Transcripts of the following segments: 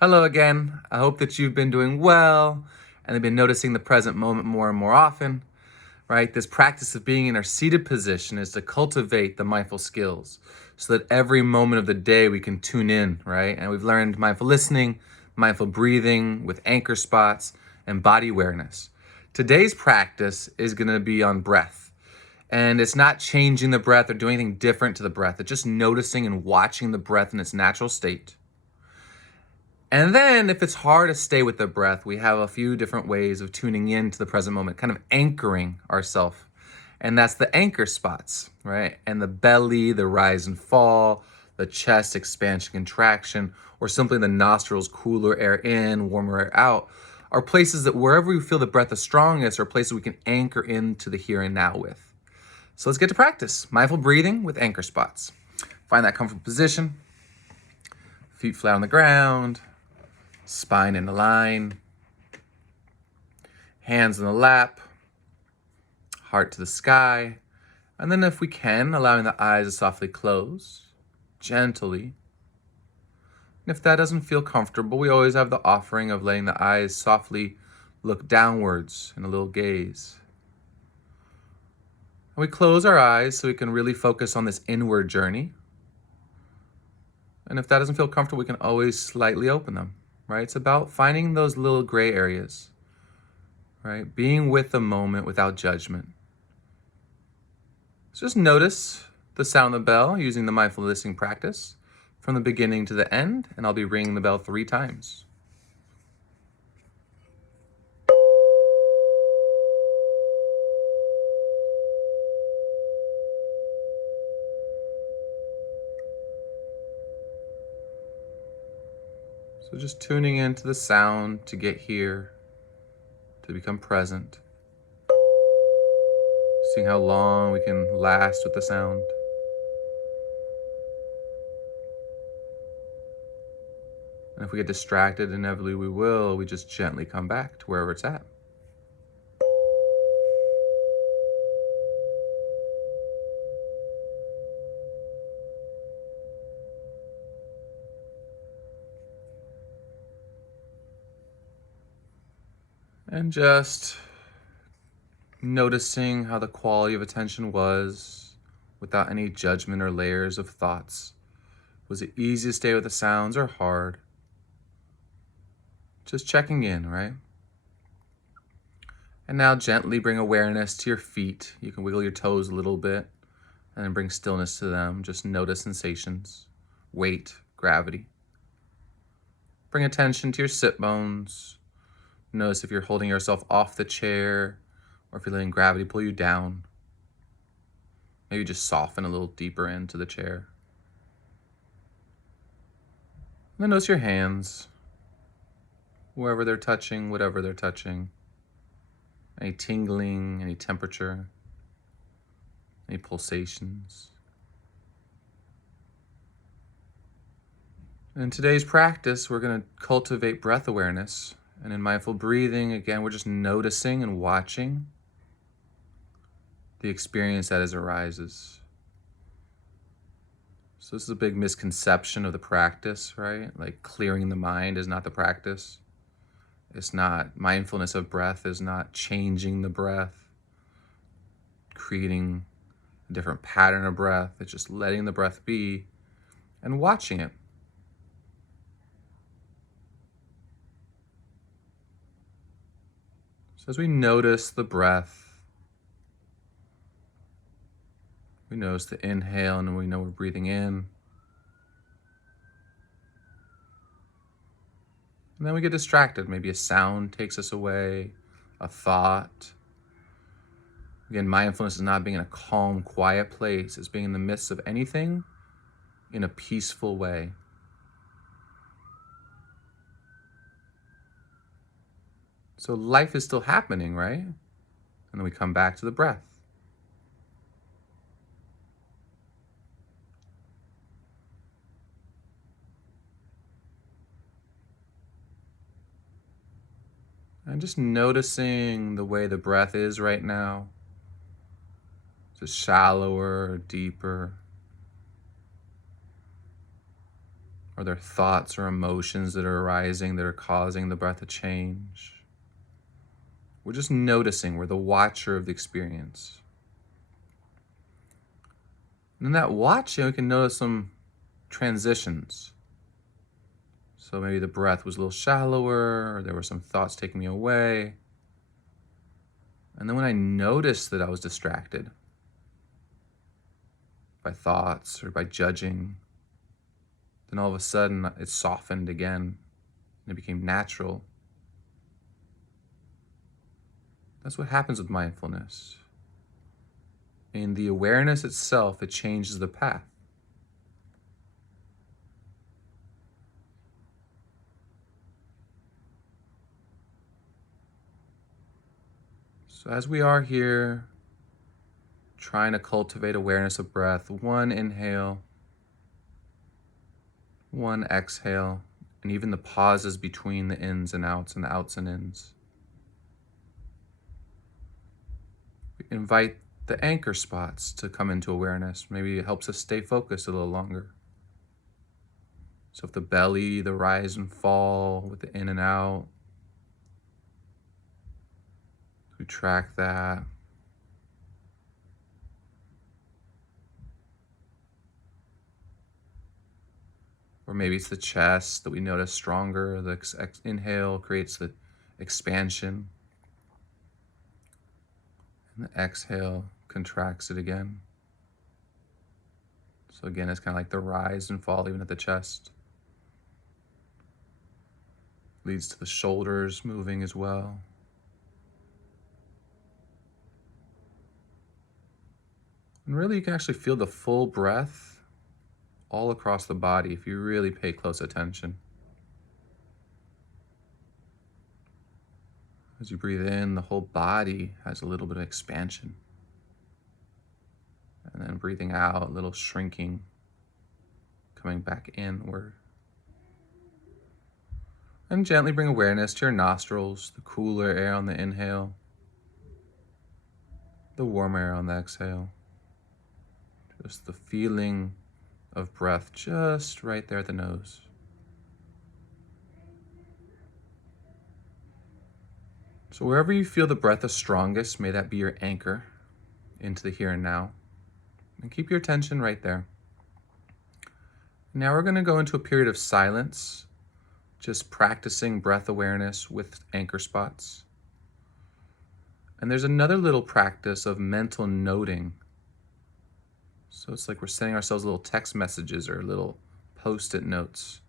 Hello again. I hope that you've been doing well and have been noticing the present moment more and more often, right? This practice of being in our seated position is to cultivate the mindful skills so that every moment of the day we can tune in, right? And we've learned mindful listening, mindful breathing with anchor spots, and body awareness. Today's practice is going to be on breath. And it's not changing the breath or doing anything different to the breath. It's just noticing and watching the breath in its natural state. And then if it's hard to stay with the breath, we have a few different ways of tuning in to the present moment, kind of anchoring ourselves. And that's the anchor spots, right? And the belly, the rise and fall, the chest expansion, contraction, or simply the nostrils, cooler air in, warmer air out, are places that wherever we feel the breath the strongest are places we can anchor into the here and now with. So let's get to practice. Mindful breathing with anchor spots. Find that comfortable position, feet flat on the ground, spine in a line, hands in the lap, heart to the sky, and then if we can, allowing the eyes to softly close, gently. And if that doesn't feel comfortable, we always have the offering of letting the eyes softly look downwards in a little gaze. And we close our eyes so we can really focus on this inward journey. And if that doesn't feel comfortable, we can always slightly open them, right? It's about finding those little gray areas, right? Being with the moment without judgment. So just notice the sound of the bell using the mindful listening practice from the beginning to the end, and I'll be ringing the bell 3 times. So just tuning into the sound to get here, to become present. Seeing how long we can last with the sound. And if we get distracted, inevitably we will, we just gently come back to wherever it's at. And just noticing how the quality of attention was without any judgment or layers of thoughts. Was it easy to stay with the sounds or hard? Just checking in, right? And now gently bring awareness to your feet. You can wiggle your toes a little bit and then bring stillness to them. Just notice sensations, weight, gravity. Bring attention to your sit bones. Notice if you're holding yourself off the chair or if you're letting gravity pull you down. Maybe just soften a little deeper into the chair. And then notice your hands, wherever they're touching, whatever they're touching. Any tingling, any temperature, any pulsations. In today's practice, we're going to cultivate breath awareness. And in mindful breathing, again, we're just noticing and watching the experience that arises. So this is a big misconception of the practice, right? Like clearing the mind is not the practice. It's not, mindfulness of breath is not changing the breath, creating a different pattern of breath. It's just letting the breath be and watching it. So as we notice the breath, we notice the inhale and we know we're breathing in. And then we get distracted. Maybe a sound takes us away, a thought. Again, mindfulness is not being in a calm, quiet place. It's being in the midst of anything in a peaceful way. So life is still happening, right? And then we come back to the breath. And just noticing the way the breath is right now. Just shallower, deeper. Are there thoughts or emotions that are arising that are causing the breath to change? We're just noticing. We're the watcher of the experience. And in that watching, we can notice some transitions. So maybe the breath was a little shallower, or there were some thoughts taking me away. And then when I noticed that I was distracted by thoughts or by judging, then all of a sudden it softened again and it became natural. That's what happens with mindfulness. In the awareness itself, it changes the path. So as we are here, trying to cultivate awareness of breath, one inhale, one exhale, and even the pauses between the ins and the outs and ins. We invite the anchor spots to come into awareness. Maybe it helps us stay focused a little longer. So if the belly, the rise and fall with the in and out, we track that. Or maybe it's the chest that we notice stronger. The inhale creates the expansion. And the exhale contracts it again. So again, it's kind of like the rise and fall even at the chest. Leads to the shoulders moving as well. And really, you can actually feel the full breath all across the body if you really pay close attention. As you breathe in, the whole body has a little bit of expansion. And then breathing out, a little shrinking, coming back inward. And gently bring awareness to your nostrils, the cooler air on the inhale, the warm air on the exhale. Just the feeling of breath just right there at the nose. So wherever you feel the breath is strongest, may that be your anchor into the here and now. And keep your attention right there. Now we're going to go into a period of silence, just practicing breath awareness with anchor spots. And there's another little practice of mental noting. So it's like we're sending ourselves little text messages or little post-it notes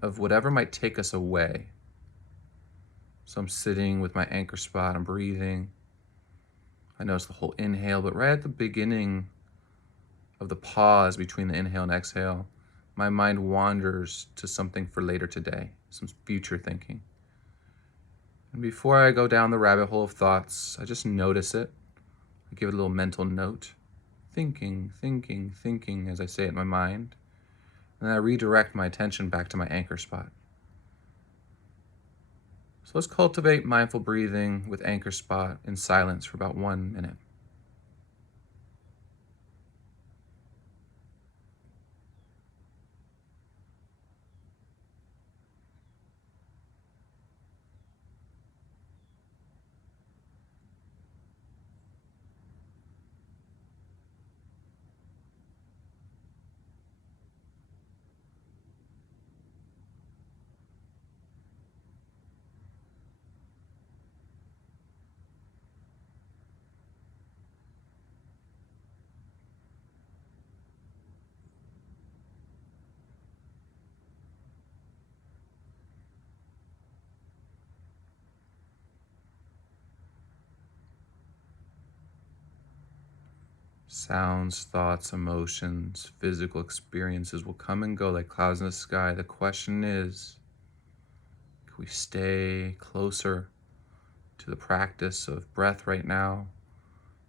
of whatever might take us away. So I'm sitting with my anchor spot, I'm breathing. I notice the whole inhale, but right at the beginning of the pause between the inhale and exhale, my mind wanders to something for later today, some future thinking. And before I go down the rabbit hole of thoughts, I just notice it. I give it a little mental note. Thinking, thinking, thinking as I say it in my mind. And then I redirect my attention back to my anchor spot. So let's cultivate mindful breathing with anchor spot in silence for about 1 minute. Sounds, thoughts, emotions, physical experiences will come and go like clouds in the sky. The question is, can we stay closer to the practice of breath right now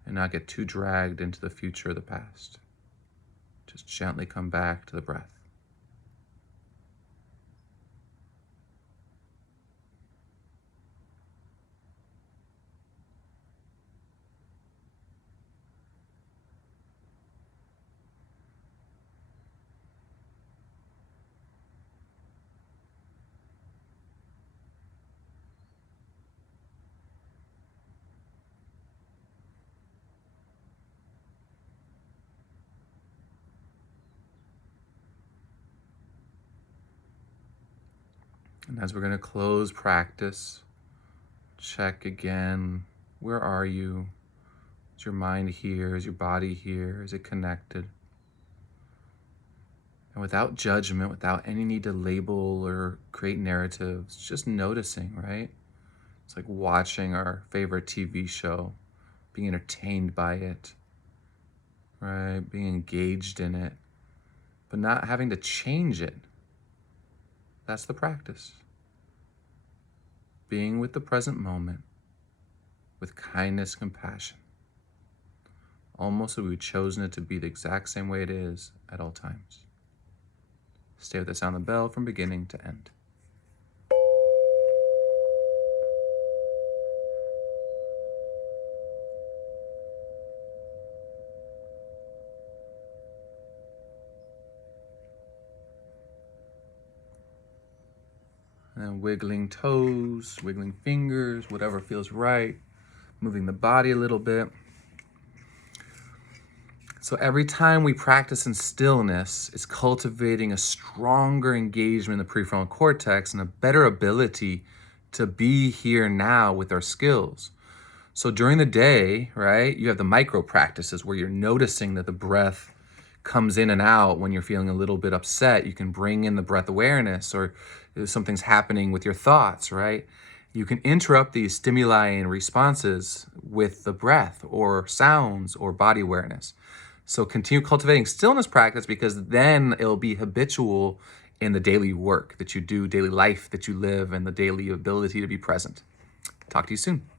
and not get too dragged into the future or the past? Just gently come back to the breath. And as we're going to close practice, check again. Where are you? Is your mind here? Is your body here? Is it connected? And without judgment, without any need to label or create narratives, just noticing, right? It's like watching our favorite TV show, being entertained by it, right? Being engaged in it, but not having to change it. That's the practice. Being with the present moment with kindness, compassion. Almost as we've chosen it to be the exact same way it is at all times. Stay with the sound of the bell from beginning to end. And then wiggling toes, wiggling fingers, whatever feels right. Moving the body a little bit. So every time we practice in stillness, it's cultivating a stronger engagement in the prefrontal cortex and a better ability to be here now with our skills. So during the day, right, you have the micro practices where you're noticing that the breath comes in and out when you're feeling a little bit upset. You can bring in the breath awareness, or if something's happening with your thoughts, right? You can interrupt these stimuli and responses with the breath or sounds or body awareness. So continue cultivating stillness practice, because then it'll be habitual in the daily work that you do, daily life that you live, and the daily ability to be present. Talk to you soon.